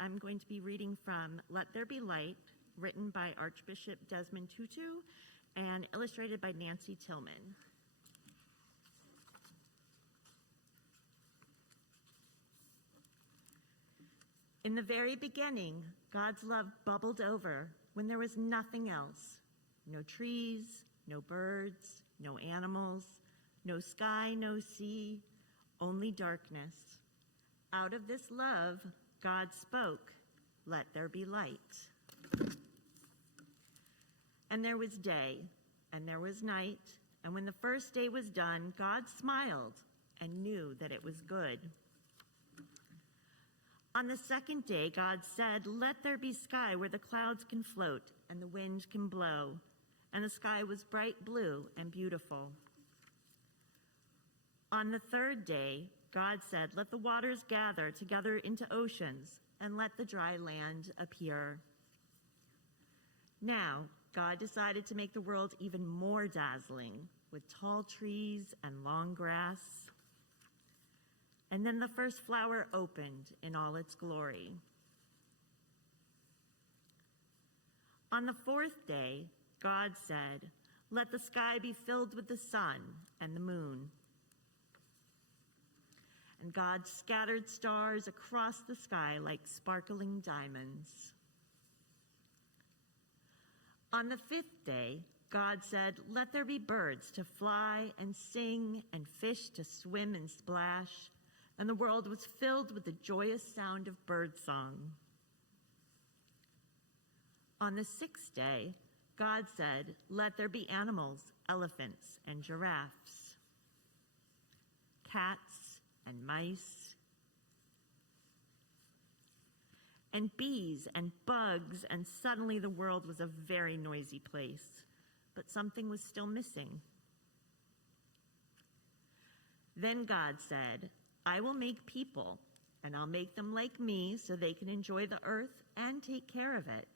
I'm going to be reading from Let There Be Light, written by Archbishop Dousman and illustrated by Nancy Tillman. In the very beginning, God's love bubbled over when there was nothing else. No trees, no birds, no animals, no sky, no sea, only darkness. Out of this love, God spoke, "Let there be light." And there was day, and there was night, and when the first day was done, God smiled and knew that it was good. On the second day, God said, "Let there be sky where the clouds can float and the wind can blow." And the sky was bright blue and beautiful. On the third day, God said, "Let the waters gather together into oceans, and let the dry land appear." Now, God decided to make the world even more dazzling, with tall trees and long grass. And then the first flower opened in all its glory. On the fourth day, God said, "Let the sky be filled with the sun and the moon." And God scattered stars across the sky like sparkling diamonds. On the fifth day, God said, "Let there be birds to fly and sing and fish to swim and splash." And the world was filled with the joyous sound of birdsong. On the sixth day, God said, "Let there be animals, elephants and giraffes, cats and mice, and bees and bugs," and suddenly the world was a very noisy place, but something was still missing. Then God said, "I will make people, and I'll make them like me so they can enjoy the earth and take care of it."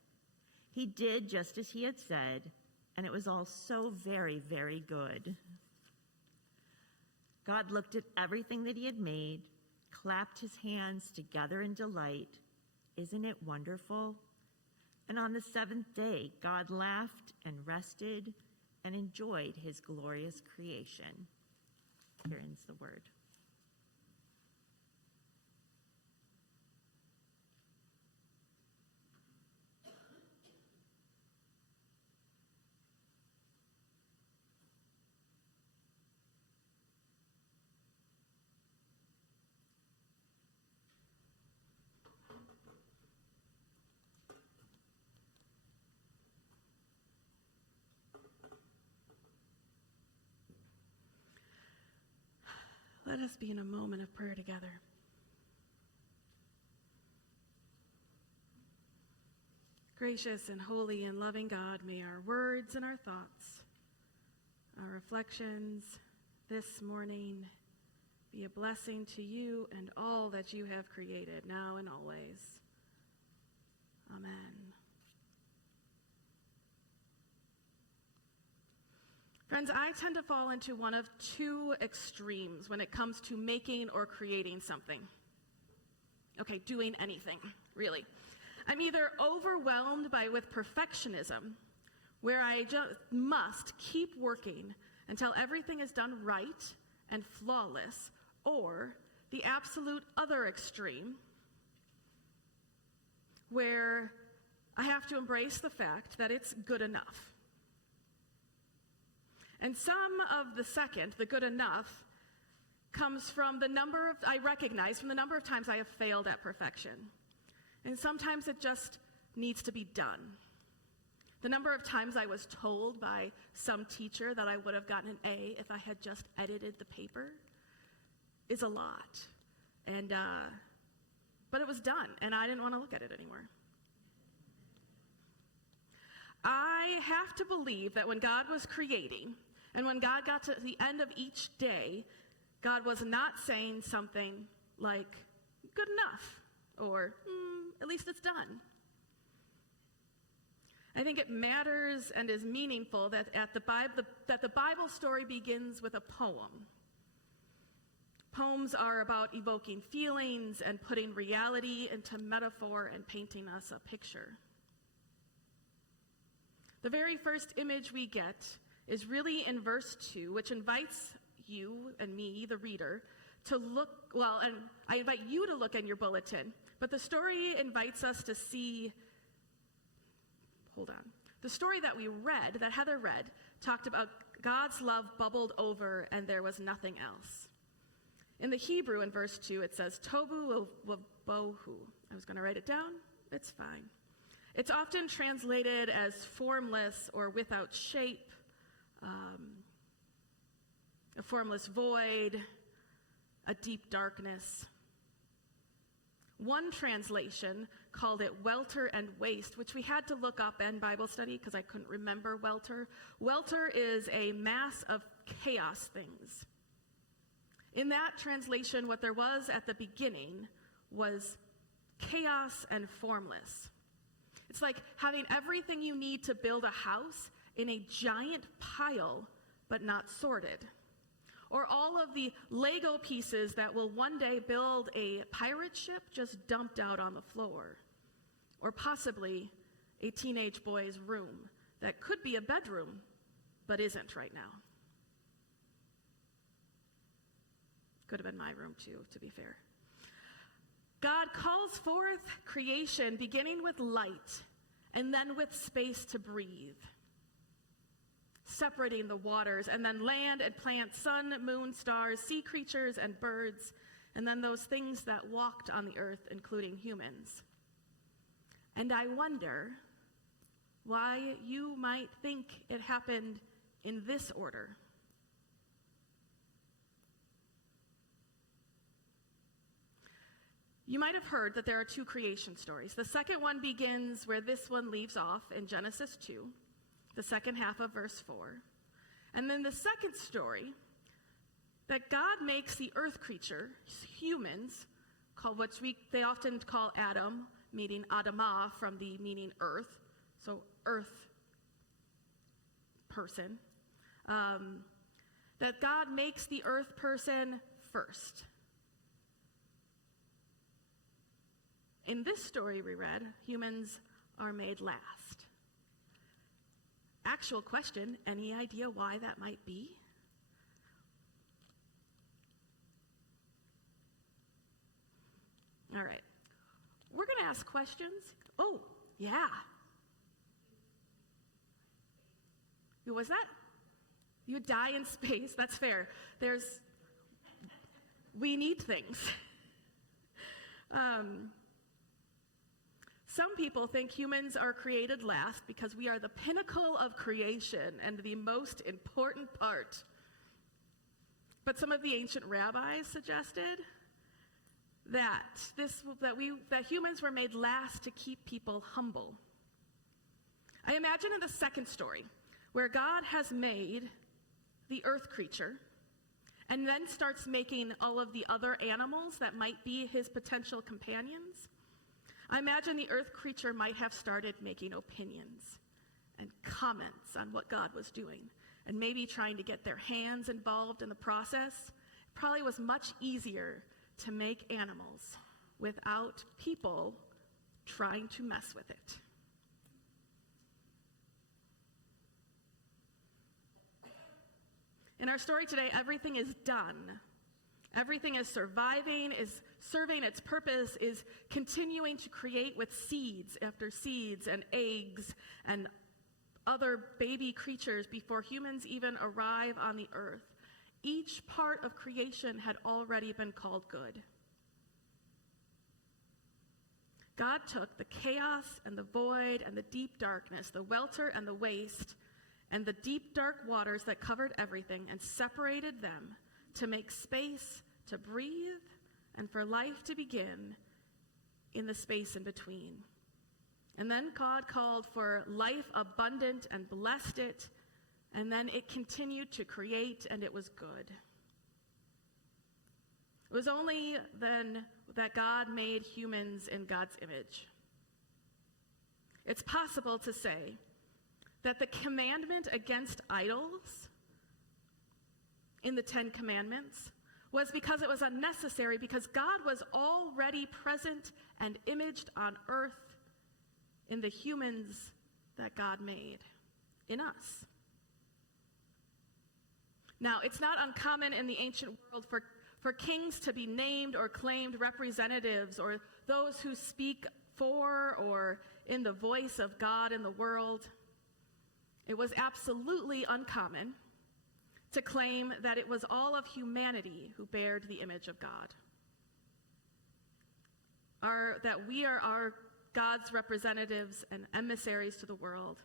He did just as he had said, and it was all so very, very good. God looked at everything that he had made, clapped his hands together in delight. Isn't it wonderful? And on the seventh day, God laughed and rested and enjoyed his glorious creation. Here ends the word. Let us be in a moment of prayer together. Gracious and holy and loving God, may our words and our thoughts, our reflections this morning be a blessing to you and all that you have created, now and always. Amen. Friends, I tend to fall into one of two extremes when it comes to making or creating something. Okay, doing anything, really. I'm either overwhelmed with perfectionism, where I just must keep working until everything is done right and flawless, or the absolute other extreme, where I have to embrace the fact that it's good enough. And some of the second, the good enough, comes from I recognize from the number of times I have failed at perfection. And sometimes it just needs to be done. The number of times I was told by some teacher that I would have gotten an A if I had just edited the paper is a lot. But it was done, and I didn't want to look at it anymore. I have to believe that when God was creating, and when God got to the end of each day, God was not saying something like, "Good enough," or "At least it's done." I think it matters and is meaningful that the Bible story begins with a poem. Poems are about evoking feelings and putting reality into metaphor and painting us a picture. The very first image we get is really in verse 2, which invites you and me, the reader, to look, and I invite you to look in your bulletin, but the story invites us to see, the story that we read, that Heather read, talked about God's love bubbled over and there was nothing else. In the Hebrew, in verse 2, it says, Tobu Bohu. I was going to write it down. It's fine. It's often translated as formless or without shape, a formless void, a deep darkness. One translation called it welter and waste, which we had to look up in Bible study because I couldn't remember welter. Welter is a mass of chaos things. In that translation, what there was at the beginning was chaos and formless. It's like having everything you need to build a house in a giant pile, but not sorted. Or all of the Lego pieces that will one day build a pirate ship just dumped out on the floor. Or possibly a teenage boy's room that could be a bedroom, but isn't right now. Could have been my room too, to be fair. God calls forth creation, beginning with light, and then with space to breathe, separating the waters, and then land and plants, sun, moon, stars, sea creatures, and birds, and then those things that walked on the earth, including humans. And I wonder why you might think it happened in this order. You might have heard that there are two creation stories. The second one begins where this one leaves off in Genesis 2, the second half of verse 4. And then the second story, that God makes the earth creature, humans, called they often call Adam, meaning Adamah, from the meaning earth, so earth person, that God makes the earth person first. In this story we read, humans are made last. Actual question, any idea why that might be? All right. We're going to ask questions. Oh, yeah. Who was that? You would die in space. That's fair. We need things. Some people think humans are created last because we are the pinnacle of creation and the most important part. But some of the ancient rabbis suggested that humans were made last to keep people humble. I imagine in the second story, where God has made the earth creature and then starts making all of the other animals that might be his potential companions, I imagine the earth creature might have started making opinions and comments on what God was doing, and maybe trying to get their hands involved in the process. It probably was much easier to make animals without people trying to mess with it. In our story today, everything is done. Everything is surviving, is serving its purpose, is continuing to create with seeds after seeds and eggs and other baby creatures before humans even arrive on the earth. Each part of creation had already been called good. God took the chaos and the void and the deep darkness, the welter and the waste, and the deep dark waters that covered everything, and separated them to make space to breathe and for life to begin in the space in between. And then God called for life abundant and blessed it, and then it continued to create, and it was good. It was only then that God made humans in God's image. It's possible to say that the commandment against idols in the 10 Commandments was because it was unnecessary, because God was already present and imaged on earth in the humans that God made, in us. Now, it's not uncommon in the ancient world for kings to be named or claimed representatives, or those who speak for or in the voice of God in the world. It was absolutely uncommon to claim that it was all of humanity who bared the image of God. That we are God's representatives and emissaries to the world.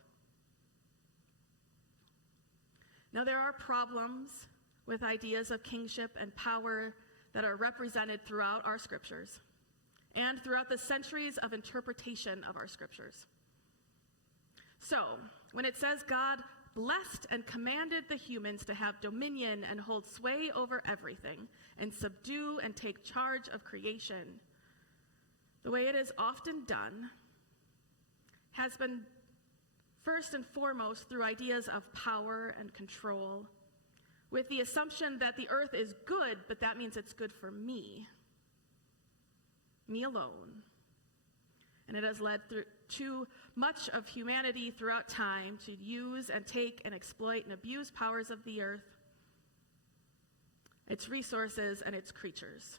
Now, there are problems with ideas of kingship and power that are represented throughout our scriptures and throughout the centuries of interpretation of our scriptures. So, when it says God blessed and commanded the humans to have dominion and hold sway over everything and subdue and take charge of creation, the way it is often done has been first and foremost through ideas of power and control, with the assumption that the earth is good, but that means it's good for me alone. And it has led to much of humanity throughout time to use and take and exploit and abuse powers of the earth, its resources, and its creatures.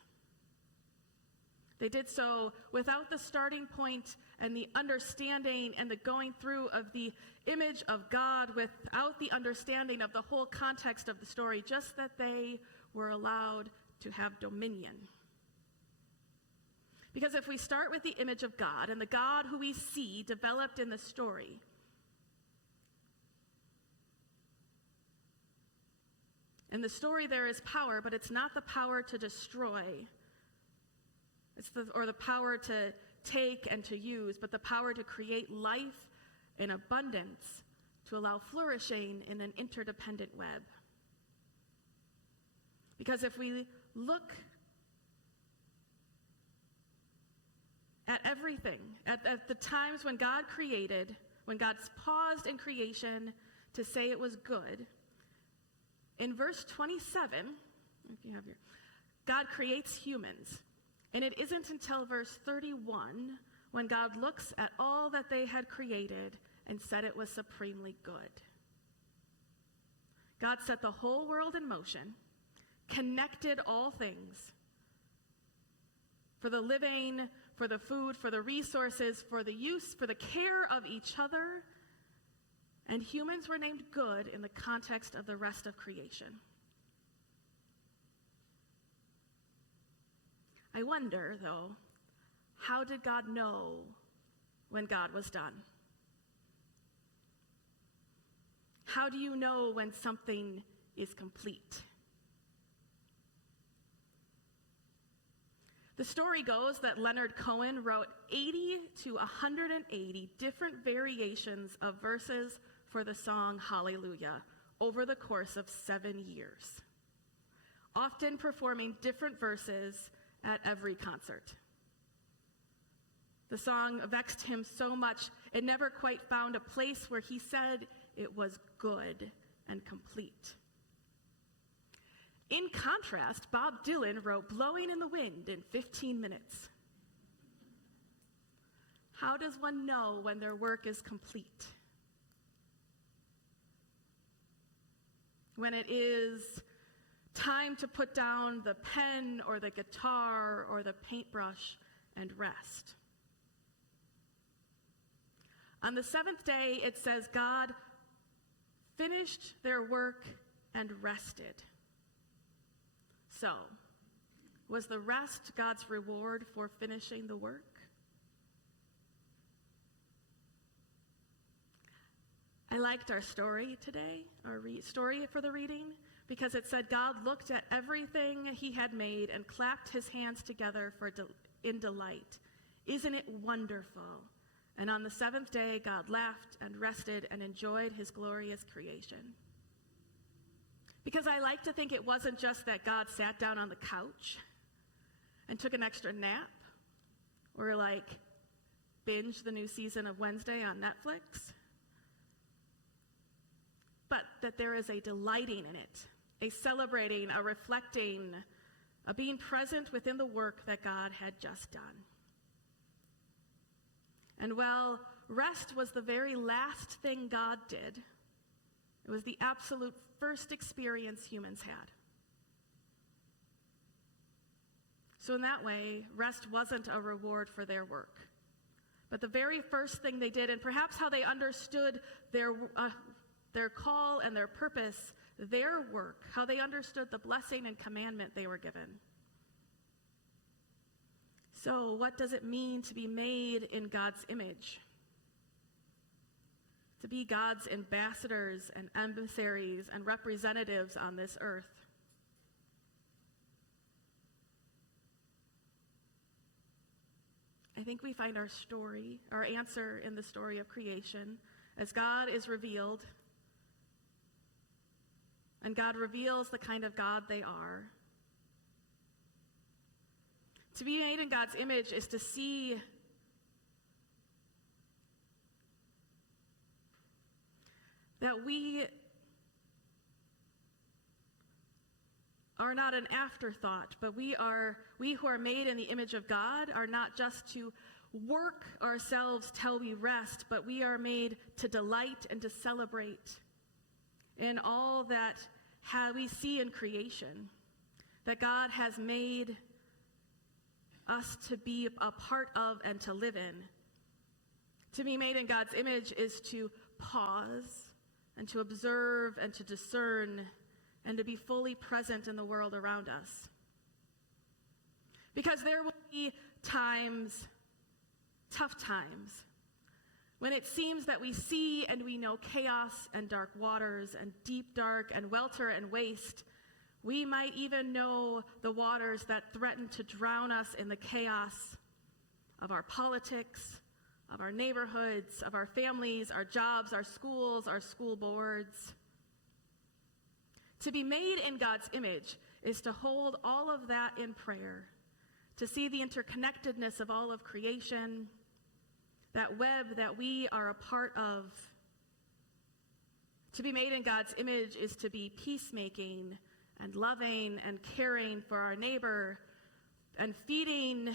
They did so without the starting point and the understanding and the going through of the image of God, without the understanding of the whole context of the story, just that they were allowed to have dominion. Because if we start with the image of God and the God who we see developed in the story, in the story there is power, but it's not the power to destroy. It's the power to take and to use, but the power to create life in abundance, to allow flourishing in an interdependent web. Because if we look at everything, at the times when God created, when God paused in creation to say it was good, in verse 27, if you have your, God creates humans. And it isn't until verse 31 when God looks at all that they had created and said it was supremely good. God set the whole world in motion, connected all things, for the living, for the food, for the resources, for the use, for the care of each other, and humans were named good in the context of the rest of creation. I wonder, though, how did God know when God was done? How do you know when something is complete? The story goes that Leonard Cohen wrote 80 to 180 different variations of verses for the song Hallelujah over the course of 7 years, often performing different verses at every concert. The song vexed him so much, it never quite found a place where he said it was good and complete. In contrast, Bob Dylan wrote Blowing in the Wind in 15 minutes. How does one know when their work is complete? When it is time to put down the pen or the guitar or the paintbrush and rest. On the seventh day, it says God finished their work and rested. So, was the rest God's reward for finishing the work? I liked our story today, our story for the reading, because it said God looked at everything he had made and clapped his hands together in delight. Isn't it wonderful? And on the seventh day, God laughed and rested and enjoyed his glorious creation. Because I like to think it wasn't just that God sat down on the couch and took an extra nap or binged the new season of Wednesday on Netflix, but that there is a delighting in it, a celebrating, a reflecting, of being present within the work that God had just done. And while rest was the very last thing God did, it was the absolute first experience humans had. So in that way, rest wasn't a reward for their work. But the very first thing they did, and perhaps how they understood their call and their purpose, their work, how they understood the blessing and commandment they were given. So what does it mean to be made in God's image? To be God's ambassadors and emissaries and representatives on this earth. I think we find our answer in the story of creation, as God is revealed, and God reveals the kind of God they are. To be made in God's image is to see that we are not an afterthought, but we who are made in the image of God are not just to work ourselves till we rest, but we are made to delight and to celebrate in all that we see in creation, that God has made us to be a part of and to live in. To be made in God's image is to pause and to observe and to discern and to be fully present in the world around us. Because there will be times, tough times, when it seems that we see and we know chaos and dark waters and deep dark and welter and waste. We might even know the waters that threaten to drown us in the chaos of our politics, of our neighborhoods, of our families, our jobs, our schools, our school boards. To be made in God's image is to hold all of that in prayer, to see the interconnectedness of all of creation, that web that we are a part of. To be made in God's image is to be peacemaking and loving and caring for our neighbor and feeding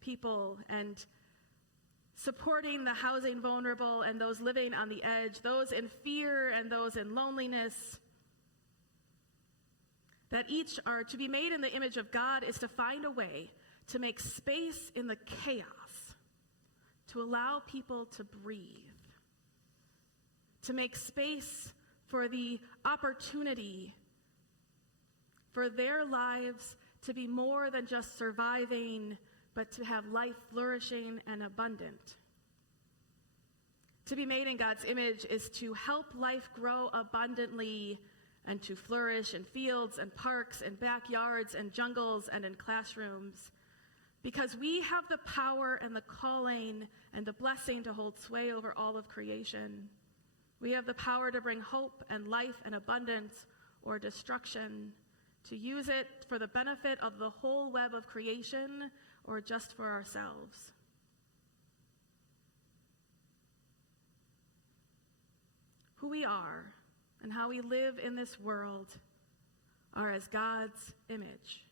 people and supporting the housing vulnerable and those living on the edge, those in fear and those in loneliness. That each are to be made in the image of God is to find a way to make space in the chaos, to allow people to breathe, to make space for the opportunity for their lives to be more than just surviving, but to have life flourishing and abundant. To be made in God's image is to help life grow abundantly and to flourish in fields and parks and backyards and jungles and in classrooms, because we have the power and the calling and the blessing to hold sway over all of creation. We have the power to bring hope and life and abundance or destruction, to use it for the benefit of the whole web of creation or just for ourselves. Who we are and how we live in this world are as God's image.